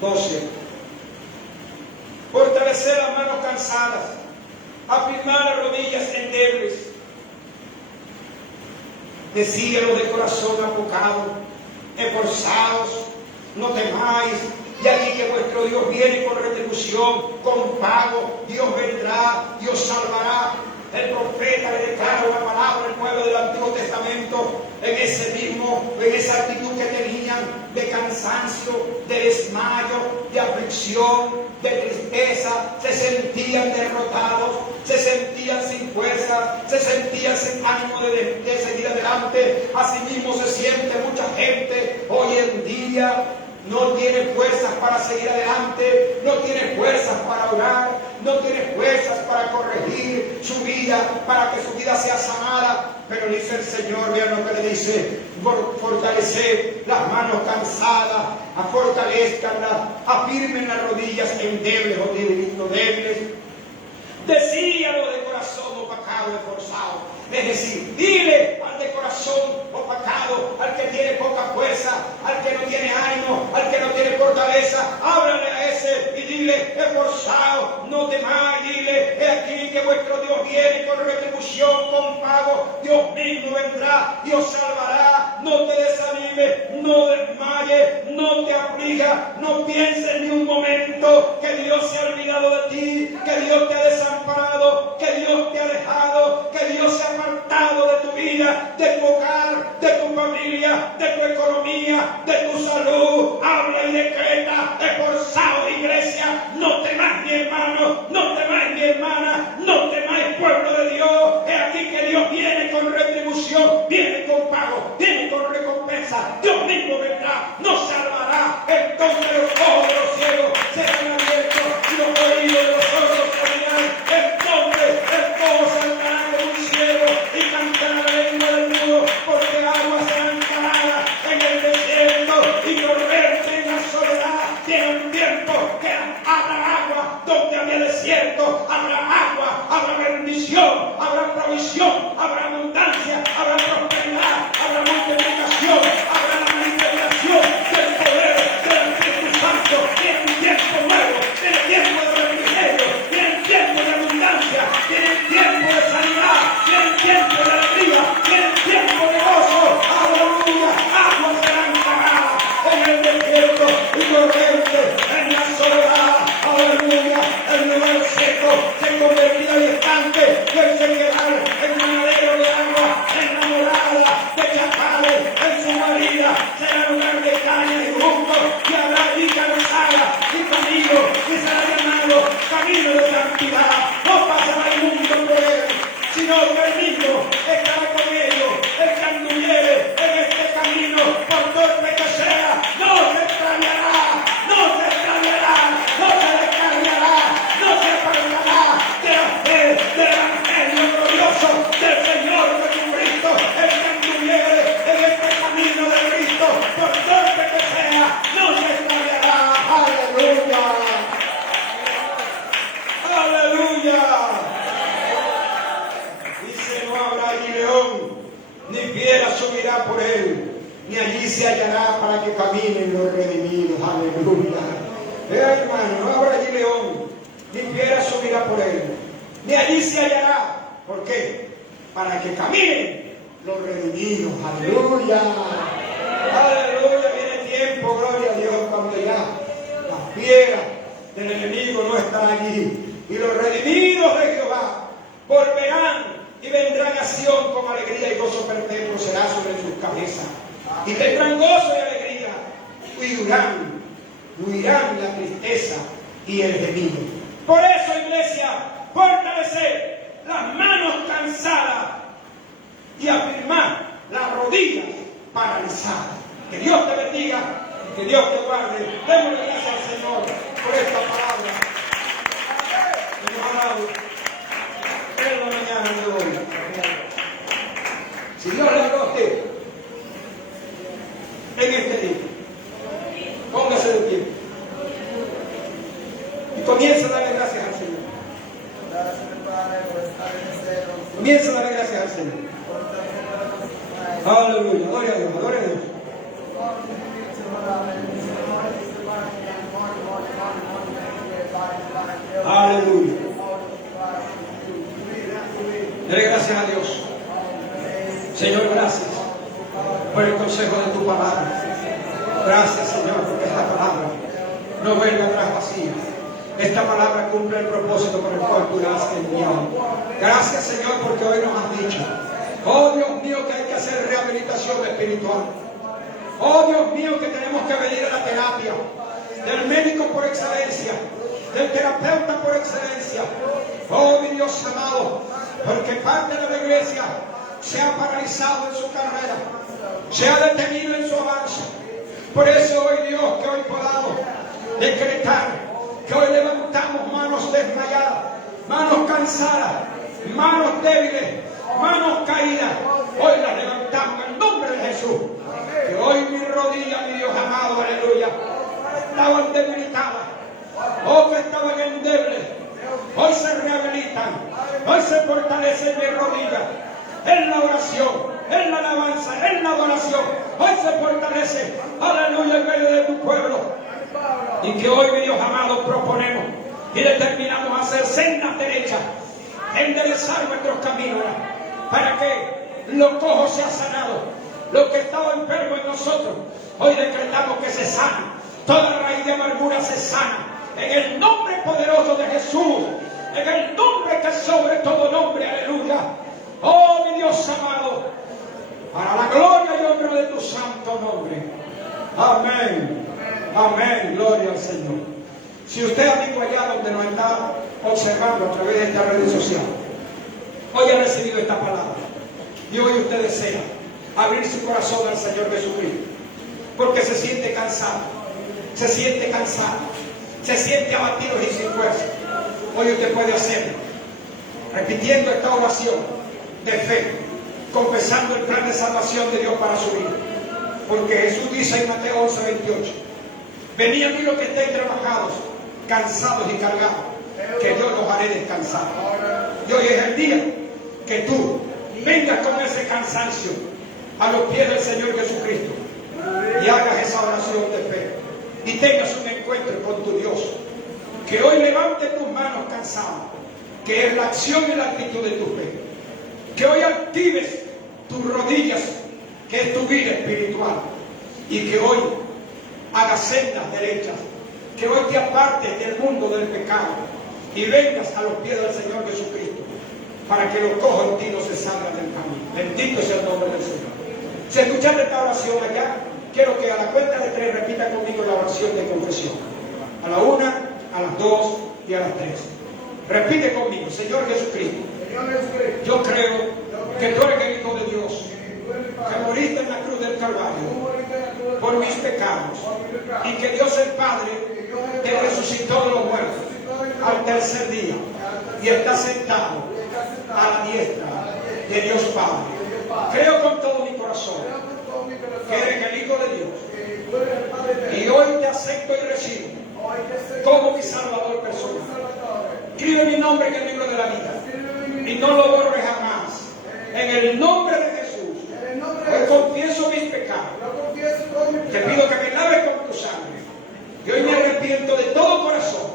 12. Fortalecer las manos cansadas, afirmar las rodillas endebles. Decíalo de corazón apocado, esforzados, no temáis. Y aquí que vuestro Dios viene con retribución, con pago. Dios vendrá, Dios salvará. El profeta le declara una palabra al pueblo del Antiguo Testamento en esa actitud que tenían de cansancio, de desmayo, de aflicción, de tristeza. Se sentían derrotados, se sentían sin fuerza, se sentían sin ánimo de seguir adelante. Asimismo se siente mucha gente hoy en día. No tiene fuerzas para seguir adelante, no tiene fuerzas para orar, no tiene fuerzas para corregir su vida, para que su vida sea sanada. Pero dice el Señor, vean lo que le dice: fortalecer las manos cansadas, fortalezcanlas, afirmen las rodillas endebles o débiles. Decíalo de corazón opacado, esforzado. Es decir, dile al de corazón opacado, al que tiene poca fuerza, al que no tiene ánimo, al que no tiene fortaleza, háblale a ese y dile: esforzado, no temáis. Dile: he aquí que vuestro Dios viene con retribución, con pago. Dios mismo vendrá, Dios salvará. No te desanimes, no desmayes, no te aflijas, no pienses ni un momento que Dios se ha olvidado de ti, que Dios te ha desamparado, que Dios te ha dejado, que Dios se ha apartado de tu vida, de tu hogar, de tu familia, de tu economía, de tu salud. Habla y decreta: esforzado, iglesia, no temáis, mi hermano, no temáis, mi hermana, no temáis, pueblo de Dios. Es aquí que Dios viene con retribución, viene con pago, viene con recompensa. Dios mismo vendrá, nos salvará. Entonces los ojos de los ciegos serán abiertos y los oídos de los sordos se abrirán. Entonces el cojo saltará como un ciego y cantará la lengua del mudo, porque aguas serán paradas en el desierto y corrientes en la soledad. Tiene un tiempo que habrá agua donde había desierto, habrá agua, habrá bendición, habrá provisión, habrá abundancia, habrá prosperidad, habrá multiplicación, habrá la manifestación del poder del Espíritu Santo. Tiene un tiempo nuevo, tiene tiempo de refrigerio, tiene tiempo de abundancia, tiene tiempo de sanidad, tiene tiempo de alegría, tiene tiempo de gozo. Aleluya, aguas serán paradas en el desierto y corrientes en la soledad. Aleluya, el lugar seco se convertirá en estanque, y el cereal en manadero de agua, en la morada de chacales, en su guarida será lugar de caña y juncos, y habrá allí calzada y camino, y será llamado camino de santidad. No pasará el mundo por él, sino que el mismo estará con ellos. El que anduviere en este camino, por torpe que sea, no se extraviará, no se extraviará, no se descarriará, no se apartará de la fe del evangelio glorioso del Señor Jesucristo. El que anduviere en este camino de Cristo, por torpe que sea, no se extraviará. Aleluya, aleluya. Dice: no habrá allí león, ni fiera subirá por él, ni allí se hallará para que caminen los redimidos. Aleluya. Hermano, no habrá allí león, ni fiera subirá por él, ni allí se hallará. ¿Por qué? Para que caminen los redimidos. Aleluya. Aleluya. Viene tiempo, gloria a Dios, cuando ya las fieras del enemigo no están allí. Y los redimidos de Jehová volverán y vendrán a Sión con alegría y gozo perpetuo será sobre sus cabezas. Y tendrán gozo y alegría. Huirán la tristeza y el gemido. Por eso, iglesia, fortalecer las manos cansadas y afirmar las rodillas paralizadas. Que Dios te bendiga y que Dios te guarde. Démosle gracias al Señor por esta palabra. En la mañana de hoy. Si Dios le habló a usted en este día, póngase de pie y comienza a darle gracias al Señor. Comienza a darle gracias al Señor. Aleluya, gloria a Dios, gloria a Dios. Aleluya. Dale gracias a Dios. Señor, gracias por el consejo de tu palabra. Gracias, Señor, porque esta palabra no vuelve atrás vacía. Esta palabra cumple el propósito por el cual tú la has enviado. Gracias, Señor, porque hoy nos has dicho, oh Dios mío, que hay que hacer rehabilitación espiritual. Oh Dios mío, que tenemos que venir a la terapia del médico por excelencia, del terapeuta por excelencia. Oh mi Dios amado, porque parte de la iglesia se ha paralizado en su carrera, se ha detenido en su avance. Por eso hoy Dios, que hoy podamos decretar que hoy levantamos manos desmayadas, manos cansadas, manos débiles, manos caídas. Hoy las levantamos en nombre de Jesús. Que hoy mis rodillas, mi Dios amado, aleluya, estaban debilitadas, oh que estaban endebles, hoy se rehabilitan, hoy se fortalecen mis rodillas en la oración, en la alabanza, en la adoración. Hoy se fortalece, aleluya, en medio de tu pueblo. Y que hoy, mi Dios amado, proponemos y determinamos hacer sendas derechas, enderezar nuestros caminos, para que lo cojo sea sanado, lo que estaba enfermo en nosotros, hoy decretamos que se sana, toda raíz de amargura se sana, en el nombre poderoso de Jesús, en el nombre que es sobre todo nombre, aleluya. Oh mi Dios amado, para la gloria y honra de tu santo nombre. Amén. Amén. Gloria al Señor. Si usted, amigo, allá donde nos está observando a través de esta red social, hoy ha recibido esta palabra y hoy usted desea abrir su corazón al Señor Jesucristo, porque se siente cansado, se siente abatido y sin fuerza, hoy usted puede hacerlo, repitiendo esta oración de fe, confesando el plan de salvación de Dios para su vida. Porque Jesús dice en Mateo 11:28, venid a mí los que estéis trabajados, cansados y cargados, que yo los haré descansar. Y hoy es el día que tú vengas con ese cansancio a los pies del Señor Jesucristo y hagas esa oración de fe y tengas un encuentro con tu Dios. Que hoy levante tus manos cansadas, que es la acción y la actitud de tu fe. Que hoy actives tus rodillas, que es tu vida espiritual, y que hoy hagas sendas derechas, que hoy te apartes del mundo del pecado y vengas a los pies del Señor Jesucristo, para que los cojos en ti no se salgan del camino. Bendito sea el nombre del Señor. Si escuchaste esta oración allá, quiero que a la cuenta de 3 repita conmigo la oración de confesión. A la 1, a las 2 y a las 3. Repite conmigo: Señor Jesucristo, yo creo que tú eres el Hijo de Dios, que moriste en la cruz del Calvario por mis pecados, y que Dios el Padre te resucitó de los muertos al tercer día y está sentado a la diestra de Dios Padre. Creo con todo mi corazón que eres el Hijo de Dios, y hoy te acepto y recibo como mi Salvador personal. Escribe mi nombre en el libro de la vida y no lo borres jamás. En el nombre de Jesús, hoy confieso mis pecados. Te pido que me laves con tu sangre. Y hoy me arrepiento de todo corazón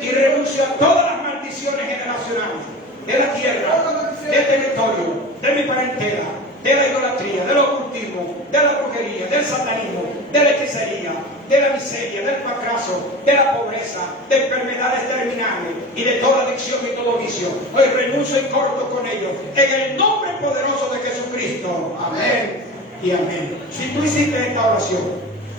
y renuncio a todas las maldiciones generacionales de la tierra, del territorio, de mi parentela, de la idolatría, del ocultismo, de la brujería, del satanismo, de la hechicería, de la miseria, del fracaso, de la pobreza, de enfermedades terminales y de toda adicción y todo vicio. Hoy renuncio y corto con ellos en el nombre poderoso de Jesucristo. Amén y amén. Si tú hiciste esta oración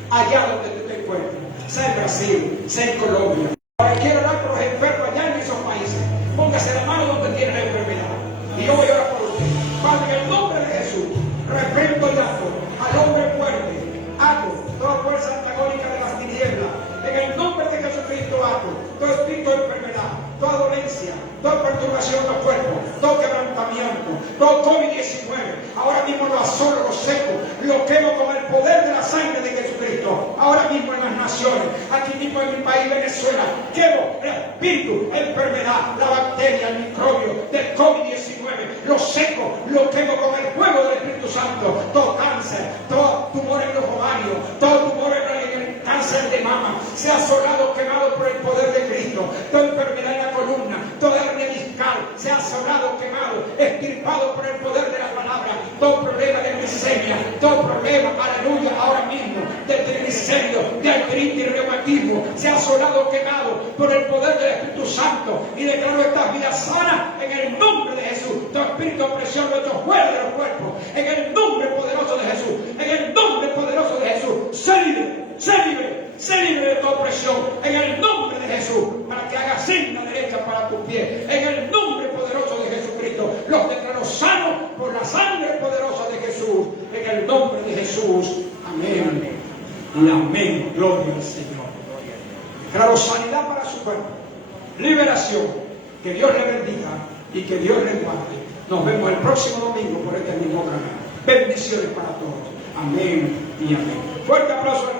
allá donde tú te encuentres, sea en Brasil, sea en Colombia, ahora quiero orar por los enfermos allá en esos países, póngase la mano donde tiene la enfermedad y yo voy a orar por usted. Padre, en el nombre de Jesús, reprendo y ato al hombre fuerte, ato toda fuerza antagónica de las tinieblas. En el nombre de Jesucristo ato todo espíritu de enfermedad, toda dolencia, toda perturbación del cuerpo, todo quebrantamiento, todo COVID-19. Ahora mismo lo asolo, lo seco, lo quemo con el poder de la sangre de Jesucristo. Ahora mismo en las naciones, aquí mismo en mi país, Venezuela, quemo el espíritu, la enfermedad, la bacteria, el microbio del COVID-19. Lo seco, lo quemo con el fuego del Espíritu Santo. Todo cáncer, todo tumor en los ovarios, todo tumor en el cáncer de mama, sea asolado, quemado por el poder de Cristo. Toda enfermedad en la columna, toda hernia discal, sea asolado, quemado, extirpado por el poder de la palabra. Todo problema de glicemia, todo problema, aleluya, ahora mismo, de triglicéridos, de artritis y reumatismo, sea asolado, quemado por el poder del Espíritu Santo. Y declaro esta vida sana en el nombre de Jesús. Todo espíritu de opresión lo echo fuera de los cuerpos, en el nombre poderoso de Jesús, en el nombre poderoso de Jesús. Sé libre, sé libre, sé libre de toda opresión, en el nombre de Jesús, para que hagas signa derecha para tus pies, en el nombre poderoso de Jesucristo. Los declaro sanos por la sangre poderosa de Jesús, en el nombre de Jesús. Amén y amén. Gloria al Señor. Declaro sanidad para su cuerpo, liberación. Que Dios le bendiga y que Dios le guarde. Nos vemos el próximo domingo por este mismo canal. Bendiciones para todos. Amén y amén. Fuerte aplauso.